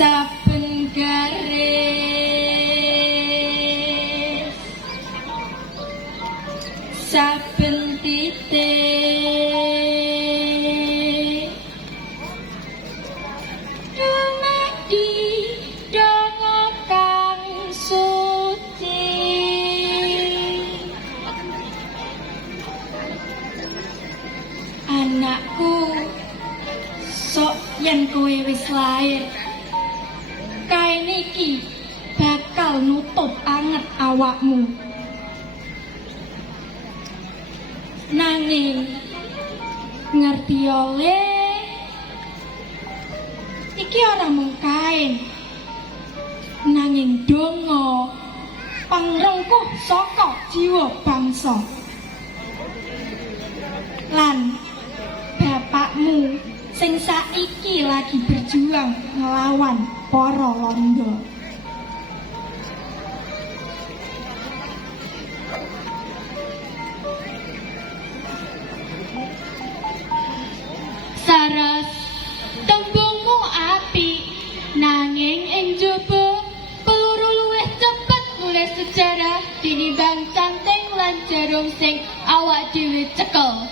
saben garis saben titik dumadi donga kang suci anakku sok yen kowe wis lair kain iki bakal nutup anget awakmu nanging ngerti oleh iki ora mung kain nanging donga pangrengkuh saka jiwa bangsa lan bapakmu sing saiki lagi berjuang ngelawan para londo. Saras tembungmu api nanging ing jaba peluru luwih cepet nulis sejarah tinimbang canting lan jarum sing awak dhewe cekel.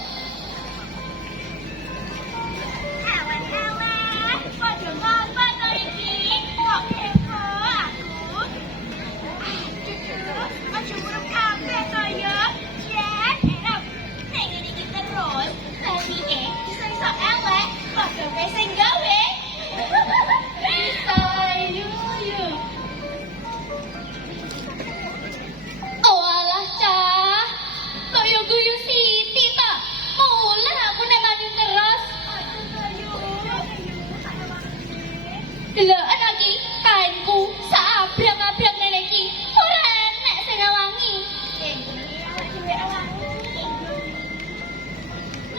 Delok iki kainku sabrang-abrang ngene iki ora enek sing ngawangi.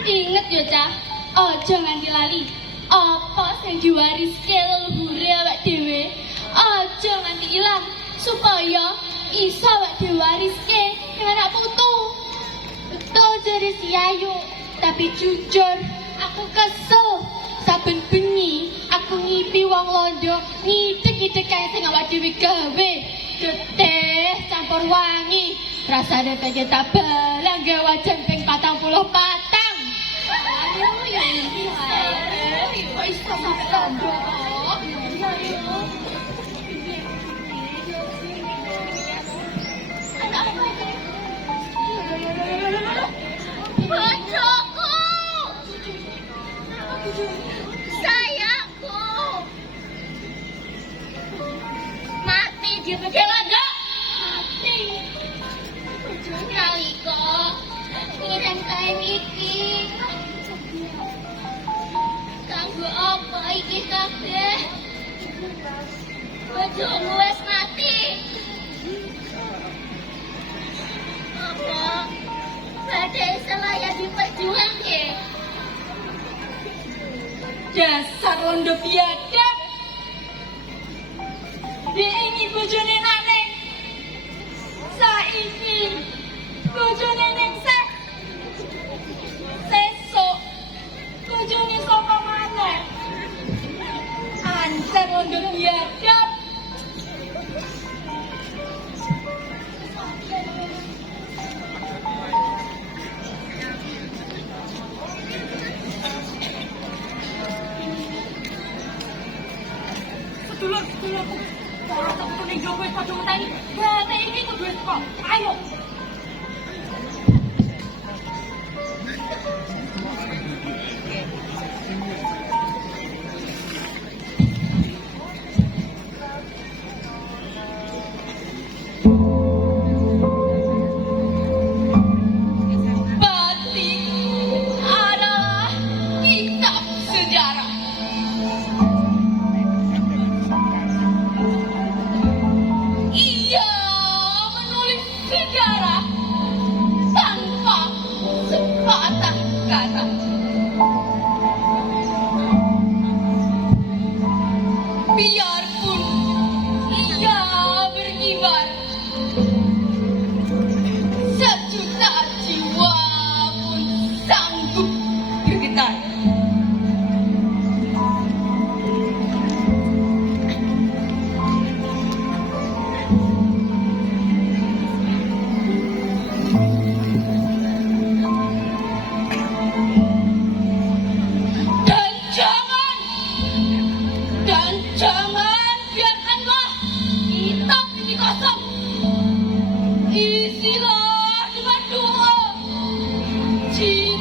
Ingat ya Cah, aja nganti lali. Apa sing diwariske leluhure awak dhewe, aja nganti ilang supaya iso awak dhewe wariske ning anak putu. Betul jadi si Ayu, tapi jujur aku kesel. Saben bengi aku ngipi wong londo ngidek-idek kae sing awak dhewe gawe getih campur wangi rasane pengen tak balang gawe wajan ping 44 aduh ya iki wae kok iso sampe londo sayangku mati dia bergelada mati nalika ngiren kain iki kanggo apa iki kabeh bojomu wis mati apa badhe selaya diperjuangke. Dasar londo biadab diingi bojone Naneng saiki bojone Ningsih sesuk bojone sapa maneh ancer londo biadab Dulur, ora tak kuning jowo padha ngenteni. Bate iki kudu wis kok. Ayo. cinta